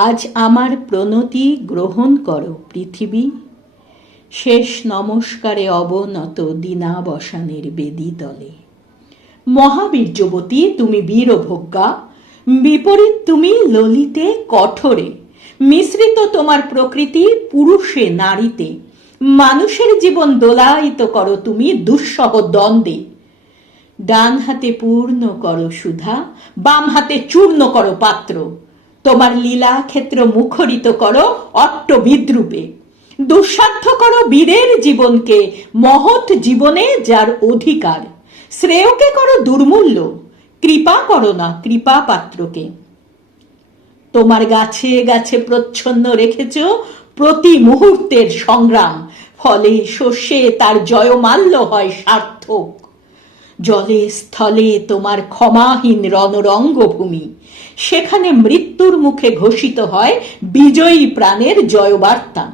আজ আমার প্রণতি গ্রহণ করো পৃথিবী, শেষ নমস্কারে অবনত দীনাবসানের বেদী তলে। মহাবীর্যবতী তুমি বীরভোগ্যা, বিপরীত তুমি ললিতে কঠোরে। মিশ্রিত তোমার প্রকৃতি পুরুষে নারীতে, মানুষের জীবন দোলায়িত করো তুমি দুঃসহ দ্বন্দ্বে। ডান হাতে পূর্ণ করো সুধা, বাম হাতে চূর্ণ করো পাত্র। তোমার লীলা ক্ষেত্র মুখরিত করো অট্ট বিদ্রুপে। দুঃসাধ্য করো বীরের জীবনকে, মহৎ জীবনে যার অধিকার। শ্রেয়কে করো দুর্মূল্য, কৃপা করো না কৃপা পাত্রকে। তোমার গাছে গাছে প্রচ্ছন্ন রেখেছ প্রতি মুহূর্তের সংগ্রাম, ফলে শস্যে তার জয়মাল্য হয় সার্থক। জলে স্থলে তোমার ক্ষমাহীন রণরঙ্গভূমি, সেখানে মৃত্যুর মুখে ঘোষিত হয় বিজয়ী প্রাণের জয়বার্তা।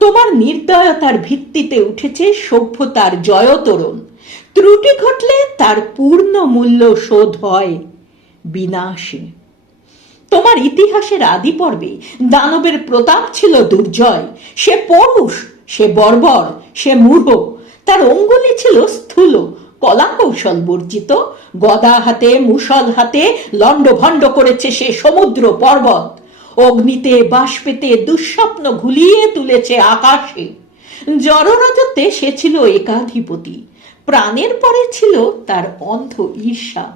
তোমার নির্দয়তার ভিত্তিতে উঠেছে সভ্যতার জয়তরণ, ত্রুটি ঘটলে তার পূর্ণ মূল্য শোধ হয় বিনাশে। তোমার ইতিহাসের আদি পর্বে দানবের প্রতাপ ছিল দুর্জয়। সে পৌরুষ, সে বর্বর, সে মূঢ়, তার অঙ্গুলি ছিল স্থূল, কলা কৌশল বর্জিত। গদা হাতে মুষল হাতে লণ্ডভণ্ড করেছে সে সমুদ্র পর্বত। অগ্নিতে বাষ্পেতে দুঃস্বপ্ন ঘুলিয়ে তুলেছে আকাশে। জড়রাজত্বে সে ছিল একাধিপতি, প্রাণের পরে ছিল তার অন্ধ ঈর্ষা।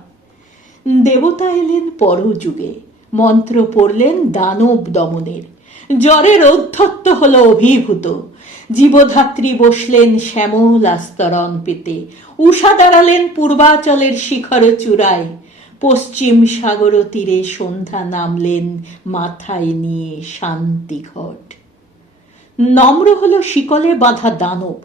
দেবতা এলেন পরযুগে, মন্ত্র পড়লেন দানব দমনের। জ্বরের ঔদ্ধত্য হল অভিভূত। জীবধাত্রী বসলেন শ্যামল আস্তরণ পেতে, উষা দাঁড়ালেন পূর্বাচলের শিখর চূড়ায়। পশ্চিম সাগর তীরে সন্ধ্যা নামলেন মাথায় নিয়ে শান্তিঘট। নম্র হলো শিকলে বাঁধা দানব,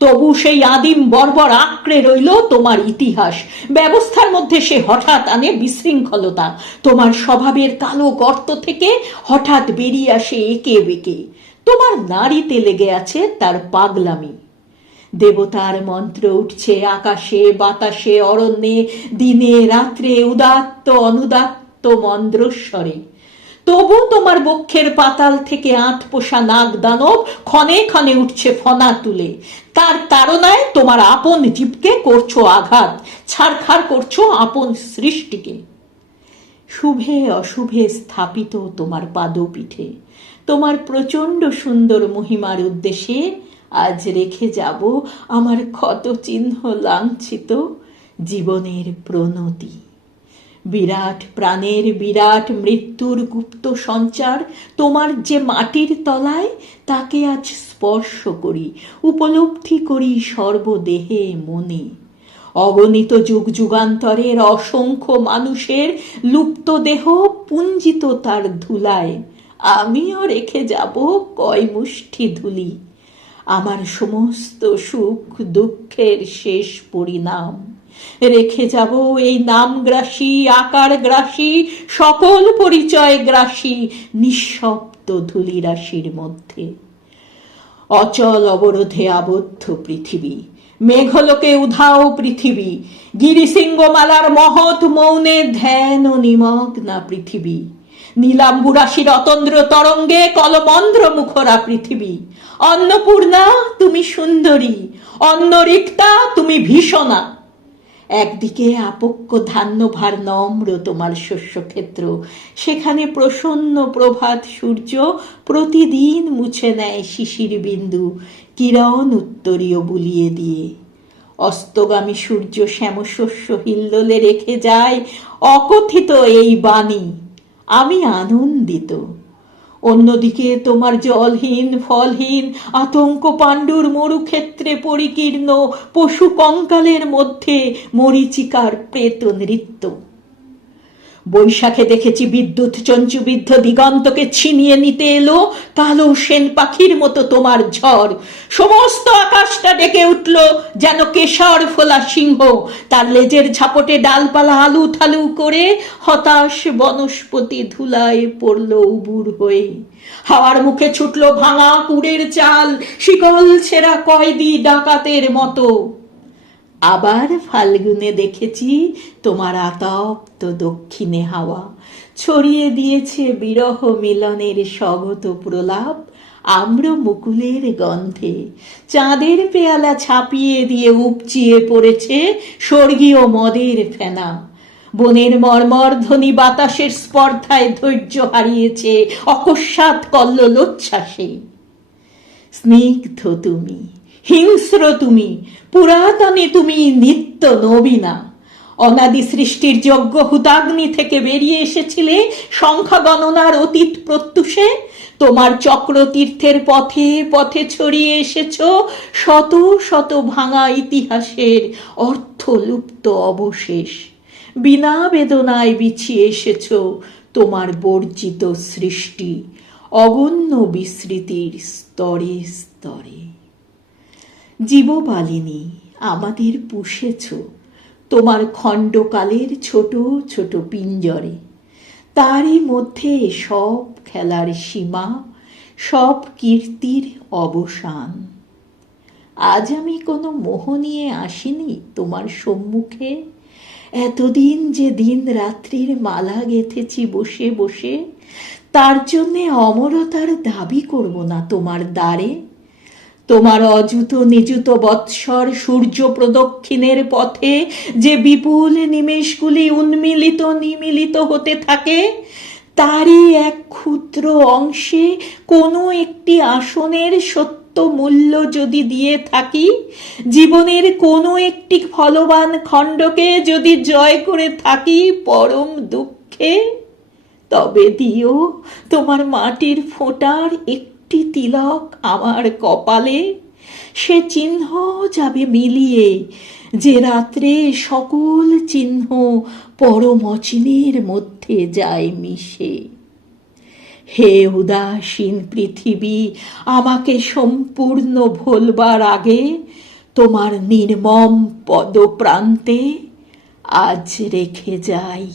তবু সেই আদিম বর্বর আঁকড়ে রইল তোমার ইতিহাস। ব্যবস্থার মধ্যে সে হঠাৎ আনে বিশৃঙ্খলতা। তোমার স্বভাবের কালো গর্ত থেকে হঠাৎ বেরিয়ে আসে একে বেঁকে। তোমার নারীতে লেগে আছে তার পাগলামি। দেবতার মন্ত্র উঠছে আকাশে বাতাসে অরণ্যে, দিনে রাত্রে উদাত্ত অনুদাত্ত মন্দ্রস্বরে। তবু তোমার বক্ষের পাতাল থেকে আট পোষা নাগ দানব ক্ষণে ক্ষণে উঠছে ফনা তুলে। তার তাড়নায় তোমার আপন জীবকে করছো আঘাত, ছাড়খাড় করছো আপন সৃষ্টিকে। শুভে অশুভে স্থাপিত তোমার পাদপীঠে, তোমার প্রচণ্ড সুন্দর মহিমার উদ্দেশ্যে আজ রেখে যাব আমার ক্ষত চিহ্ন লাঞ্ছিত জীবনের প্রণতি। বিরাট প্রাণের বিরাট মৃত্যুর গুপ্ত সঞ্চার তোমার যে মাটির তলায়, তাকে আজ স্পর্শ করি, উপলব্ধি করি সর্বদেহে মনে। অগণিত যুগ যুগান্তরের অসংখ্য মানুষের লুপ্ত দেহ পুঞ্জিত তার ধুলায় আমিও রেখে যাব কয় মুষ্টি ধুলি। আমার সমস্ত সুখ দুঃখের শেষ পরিণাম রেখে যাব এই নামগ্রাসী আকারগ্রাসী সকল পরিচয় গ্রাসী নিঃশব্দ ধূলিরাশির মধ্যে। অচল অবরোধে আবদ্ধ পৃথিবী, মেঘলোকে উধাও পৃথিবী, গিরিশৃঙ্গমালার মহৎ মৌনে ধ্যান ও নিমগ্না পৃথিবী। নীলাম্বুরাশির অতন্দ্র তরঙ্গে কলমন্দ্র মুখরা পৃথিবী। অন্নপূর্ণা তুমি সুন্দরী, অন্নরিক্তা তুমি ভীষণা। একদিকে আপক্ষ ধান্যভার নম্র তোমার শস্যক্ষেত্র, সেখানে প্রসন্ন প্রভাত সূর্য প্রতিদিন মুছে নেয় শিশির বিন্দু কিরণ উত্তরীয় বুলিয়ে দিয়ে। অস্তগামী সূর্য শ্যামশস্য হিল্লোলে রেখে যায় অকথিত এই বাণী, আমি আনন্দিত। অন্যদিকে তোমার জলহীন ফলহীন আতঙ্ক পাণ্ডুর মরুক্ষেত্রে পরিকীর্ণ পশু কঙ্কালের মধ্যে মরীচিকার প্রেত নৃত্য। বৈশাখে দেখেছি বিদ্যুৎ চঞ্চুবিদ্ধ দিগন্তকে ছিনিয়ে নিতে এলো কালো সেন পাখির মতো তোমার ঝড়। সমস্ত আকাশটা ডেকে উঠল যেন কেশর ফোলা সিংহ, তার লেজের ঝাপটে ডালপালা আলু থালু করে হতাশ বনস্পতি ধুলায় পড়ল উবুর হয়ে। হাওয়ার মুখে ছুটল ভাঙা কুড়ের চাল, শিকল ছেঁড়া কয়েদি ডাকাতের মতো। আবার ফাল্গুনে দেখেছি তোমার আতপ্ত দক্ষিণে হাওয়া, ছড়িয়ে দিয়েছে বিরহ মিলনের স্বগত প্রলাপ আম্র মুকুলের গন্ধে। চাঁদের পেয়ালা ছাপিয়ে দিয়ে উপচিয়ে পড়েছে স্বর্গীয় মদের ফেনা। বনের মর্মর ধ্বনি বাতাসের স্পর্ধায় ধৈর্য হারিয়েছে অকস্মাৎ কল্লোলোচ্ছ্বাসে। স্নিগ্ধ তুমি, হিংস্র তুমি, পুরাতনে তুমি নিত্য নবীনা। অনাদি সৃষ্টির যজ্ঞ হুতাগ্নি থেকে বেরিয়ে এসেছিলে সংখ্যা গণনার অতীত প্রত্যুষে। তোমার চক্রতীর্থের পথে পথে ছড়িয়ে এসেছ শত শত ভাঙা ইতিহাসের অর্থলুপ্ত অবশেষ। বিনা বেদনায় বিছিয়ে এসেছ তোমার বর্জিত সৃষ্টি অগণ্য বিস্মৃতির স্তরে স্তরে। জীবমালিনী, আমাদের পুষেছ তোমার খণ্ডকালের ছোট ছোট পিঞ্জরে। তারই মধ্যে সব খেলার সীমা, সব কীর্তির অবসান। আজ আমি কোনো মোহ নিয়ে আসিনি তোমার সম্মুখে। এতদিন যে দিন রাত্রির মালা গেঁথেছি বসে বসে, তার জন্যে অমরতার দাবি করব না তোমার দ্বারে। তোমার অযুত নিযুত বৎসর সূর্য প্রদক্ষিণের পথে যে বিপুল নিমেষগুলি উন্মিলিত নিমিলিত হতে থাকে, তারই এক ক্ষুদ্র অংশে কোনো একটি আসনের সত্য মূল্য যদি দিয়ে থাকি, জীবনের কোনো একটি ফলবান খণ্ডকে যদি জয় করে থাকি পরম দুঃখে, তবে দিও তোমার মাটির ফোঁটার একটি তিলক আমার কপালে। সে চিহ্ন যাবে মিলিয়ে যে রাত্রে সকল চিহ্ন পরম অচিনের মধ্যে যায় মিশে। হে উদাসীন পৃথিবী, আমাকে সম্পূর্ণ ভোলবার আগে তোমার নির্মম পদপ্রান্তে আজ রেখে যাই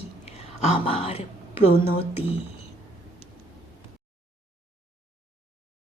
আমার প্রণতি।